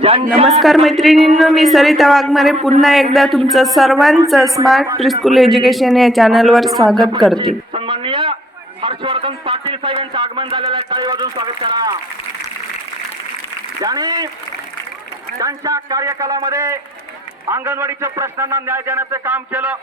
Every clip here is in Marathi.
नमस्कार मैत्रिणींनो मी सरिता वाघमारे पुन्हा एकदा तुमचं सर्वांचं स्मार्ट प्रिस्कूल एज्युकेशन या चॅनलवर स्वागत करते. हर्षवर्धन पाटील साहेब यांचं आगमन झालेलं आहे. टाळी वाजून स्वागत करा. त्यांनी त्यांच्या कार्यकालामध्ये अंगणवाडीच्या प्रश्नांना न्याय देण्याचं काम केलं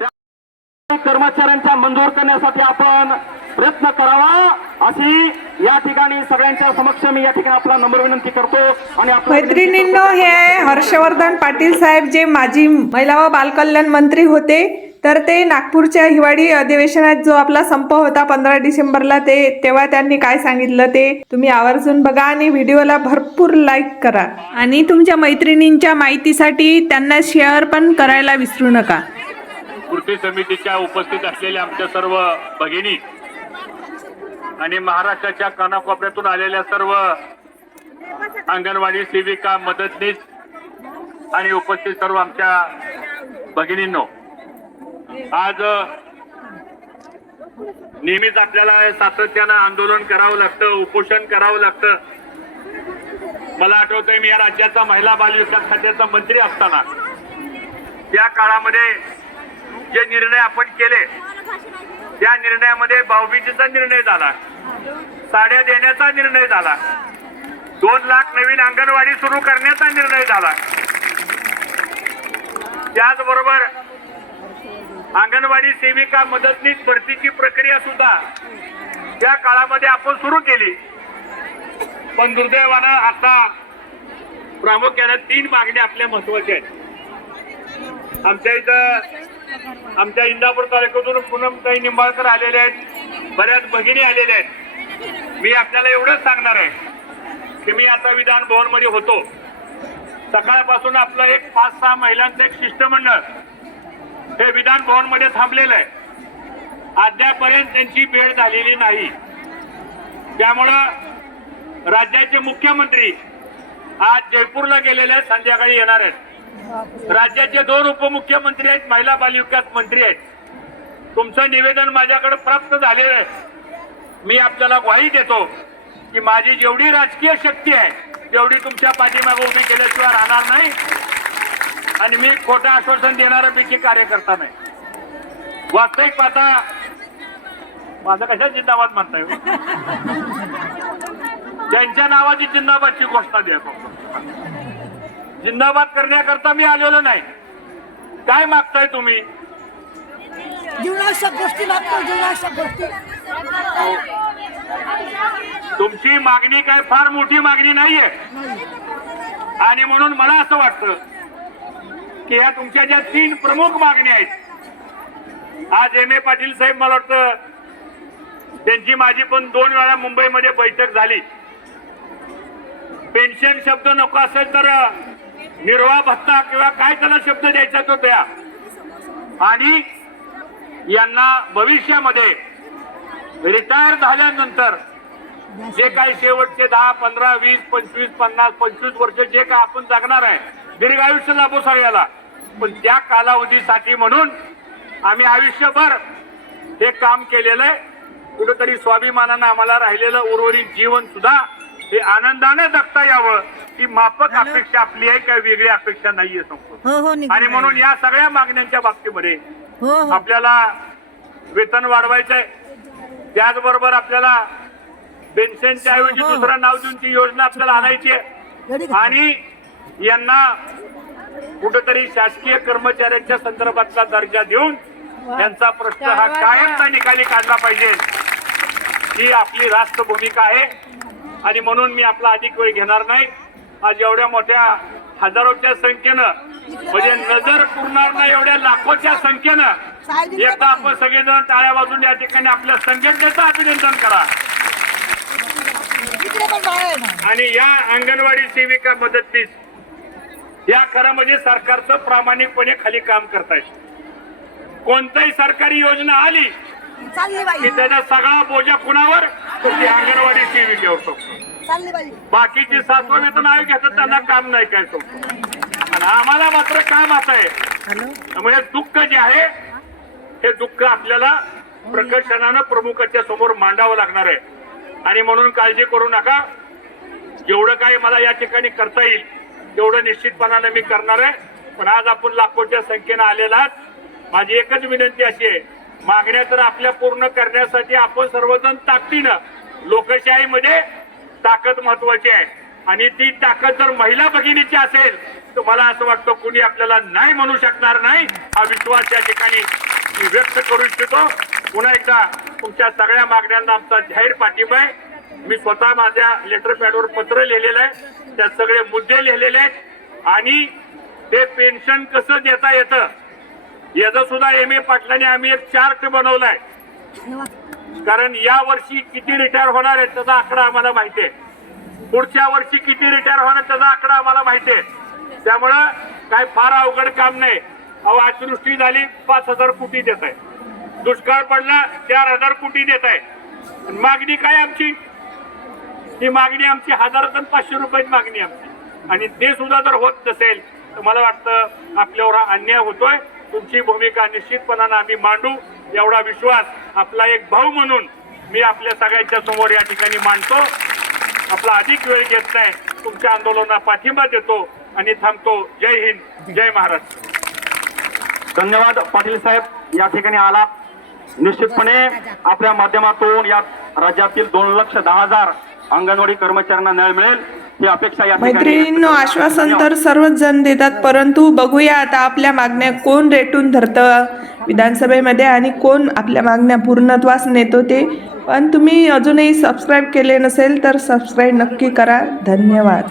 त्या कर्मचाऱ्यांच्या मंजूर करण्यासाठी आपण प्रयत्न करावा. अशी या ठिकाणी सगळ्यांच्या समक्ष मी या ठिकाणी आपला नंबर विनंती करतो आणि मैत्रिणींनो हे आहे हर्षवर्धन पाटील साहेब जे माजी महिला व बालकल्याण मंत्री होते. तर ते नागपूरच्या हिवाळी अधिवेशनात जो आपला संप होता पंधरा डिसेंबरला ते तेव्हा त्यांनी काय सांगितलं ते तुम्ही आवर्जून बघा आणि व्हिडिओला भरपूर लाईक करा. आणि तुमच्या मैत्रिणींच्या माहितीसाठी त्यांना शेअर पण करायला विसरू नका. कृती समितीच्या उपस्थित असलेल्या आमच्या सर्व भगिनी आणि महाराष्ट्राच्या कानाकोपऱ्यातून आलेल्या सर्व अंगणवाडी सेविका मदतनीस आणि उपस्थित सर्व आमच्या भगिनींनो आज नेहमीच आपल्याला सातत्यानं आंदोलन करावं लागतं उपोषण करावं लागतं. मला आठवतंय मी या राज्याचा महिला बालविकास खात्याचा मंत्री असताना त्या काळामध्ये जे निर्णय आपण केले त्या निर्णयामध्ये भाऊबीजेचा निर्णय झाला. साड्या देण्याचा निर्णय झाला. दोन लाख नवीन अंगणवाडी सुरू करण्याचा निर्णय झाला. त्याचबरोबर अंगणवाडी सेविका मदतनीस भरतीची प्रक्रिया सुद्धा त्या काळामध्ये आपण सुरू केली. पण दुर्दैवानं आता प्रामुख्याने तीन मागण्या आपल्या महत्त्वाच्या आहेत. आमच्या इथं आमच्या इंदापूर तालुक्यातून पूनमताई निंबाळकर आलेले आहेत. बऱ्याच भगिनी आलेल्या आहेत. मी आपल्याला एवढंच सांगणार आहे की मी आता विधान भवनमध्ये होतो. सकाळपासून आपलं एक पाच सहा महिलांचं एक शिष्टमंडळ हे विधान भवनमध्ये थांबलेलं आहे. अद्यापर्यंत त्यांची भेट झालेली नाही. त्यामुळं राज्याचे मुख्यमंत्री आज जयपूरला गेलेले आहेत संध्याकाळी येणार आहेत. राज्याचे दोन उपमुख्यमंत्री आहेत महिला बालविकास मंत्री आहेत. तुमचं निवेदन माझ्याकडे प्राप्त झालेलं आहे. मी आपल्याला ग्वाही देतो की माझी जेवढी राजकीय शक्ती आहे तेवढी तुमच्या पाठीमागे उभी केल्याशिवाय राहणार नाही. आणि मी खोटं आश्वासन देणारा पैकी कार्यकर्ता नाही. वास्तविक पाहता माझं कशा जिंदाबाद म्हणताय हो? त्यांच्या नावाची जिंदाबादची घोषणा द्या फक्त. जिंदाबाद करण्याकरता मी आलेलो नाही. काय मागताय तुम्ही? जीवनावश्यक गोष्टी मागतो जीवनावश्यक गोष्टी. तुमची मागणी काय फार मोठी मागणी नाहीये. आणि म्हणून मला असं वाटतं की ह्या तुमच्या ज्या तीन प्रमुख मागण्या आहेत आज एम ए पाटील साहेब मला वाटतं त्यांची माझी पण दोन वेळा मुंबईमध्ये बैठक झाली. पेन्शन शब्द नको असेल तर निर्वाह भत्ता किंवा काय त्याला शब्द द्यायचा तो त्या आणि यांना भविष्यामध्ये रिटायर झाल्यानंतर जे काही शेवटचे दहा पंधरा वीस पंचवीस पन्नास पंचवीस वर्ष जे काय आपण जगणार आहे दीर्घ आयुष्य लाभो सगळ्याला पण त्या कालावधीसाठी म्हणून आम्ही आयुष्यभर हे काम केलेलं आहे. कुठेतरी स्वाभिमानानं आम्हाला राहिलेलं उर्वरित जीवन सुद्धा हे आनंदाने जगता यावं. ही माफक अपेक्षा आपली आहे काही वेगळी अपेक्षा नाहीये संपूर्ण हो हो आणि म्हणून या सगळ्या मागण्यांच्या बाबतीमध्ये हो. आपल्याला वेतन वाढवायचंय. त्याचबरोबर आपल्याला पेन्शनच्या ऐवजी. दुसरं नाव देऊनची योजना आपल्याला आणायची आहे. आणि यांना कुठेतरी शासकीय कर्मचाऱ्यांच्या संदर्भातला दर्जा देऊन त्यांचा प्रश्न हा कायमचा निकाली काढला पाहिजे. ही आपली राष्ट्र भूमिका आहे. आणि म्हणून मी आपला अधिक वेळ घेणार नाही. आज एवढ्या मोठ्या हजारोच्या संख्येनं म्हणजे नजर पुरणार नाही एवढ्या लाखोच्या संख्येनं एकदा आपण सगळेजण टाळ्या वाजून या ठिकाणी आपल्या संघटनेचं अभिनंदन करा. आणि या अंगणवाडी सेविका मदतनीस या खरं म्हणजे सरकारचं प्रामाणिकपणे खाली काम करतायत कोणतीही सरकारी योजना आली चालली बाई. की त्याचा सगळा बोजा कुणावर? तर ती अंगणवाडी सेविकेवर सोपतो. चालली बाई. बाकीची सातवा वेतन आयोग घेतात त्यांना काम नाही काय सोपतो. आणि आम्हाला मात्र काम असं आहे. त्यामुळे दुःख जे आहे हे दुःख आपल्याला प्रकर्षणानं प्रमुखाच्या समोर मांडावं लागणार आहे. आणि म्हणून काळजी करू नका. जेवढं काही मला या ठिकाणी करता येईल तेवढं निश्चितपणानं मी करणार आहे. पण आज आपण लाखोच्या संख्येनं आलेला आहात. माझी एकच विनंती अशी आहे. मागण्या तर आपल्या पूर्ण करण्यासाठी आपण सर्वजण ताकदीनं लोकशाहीमध्ये ताकद महत्वाची आहे. आणि ती ताकद जर महिला भगिनीची असेल तर मला असं वाटतं कुणी आपल्याला नाही म्हणू शकणार नाही. हा विश्वास या ठिकाणी मी व्यक्त करू इच्छितो. पुन्हा एकदा तुमच्या सगळ्या मागण्यांना आमचा जाहीर पाठिंबा आहे. मी स्वतः माझ्या लेटर पॅडवर पत्र लिहिलेलं आहे. त्यात सगळे मुद्दे लिहिलेले आहेत. आणि ते पेन्शन कसं देता येतं याचं सुद्धा एम ए पाटलाने आम्ही एक चार्ट बनवलाय. कारण या वर्षी किती रिटायर होणार आहे त्याचा आकडा आम्हाला माहिती आहे. पुढच्या वर्षी किती रिटायर होणार त्याचा आकडा आम्हाला माहिती आहे. त्यामुळं काय फार अवघड काम नाही. अहो अतिवृष्टी झाली पाच हजार कोटी देत आहे. दुष्काळ पडला चार हजार कोटी देत आहे. आणि मागणी काय आमची? ही मागणी आमची हजार आणि पाचशे रुपयाची मागणी आमची. आणि ते सुद्धा जर होत नसेल तर मला वाटतं आपल्यावर अन्याय होतोय. तुमची भूमिका निश्चितपणानं आम्ही मांडू. एवढा विश्वास आपला एक भाऊ म्हणून मी आपल्या सगळ्यांच्या समोर या ठिकाणी मांडतो. आपला अधिक वेळ घेत नाही. तुमच्या आंदोलनाला पाठिंबा देतो. आणि थांबतो. जय हिंद. जय महाराष्ट्र. धन्यवाद पाटील साहेब. या ठिकाणी आला. निश्चितपणे आपल्या माध्यमातून या राज्यातील दोन लक्ष दहा हजार अंगणवाडी कर्मचाऱ्यांना न्याय मिळेल. ही अपेक्षा या मैत्रिणींनो आश्वासन तर सर्वच जण देतात परंतु बघूया आता आपल्या मागण्या कोण रेटून धरतं विधानसभेमध्ये आणि कोण आपल्या मागण्या पूर्णत्वास नेतो ते. पण तुम्ही अजूनही सबस्क्राईब केले नसेल तर सबस्क्राईब नक्की करा. धन्यवाद.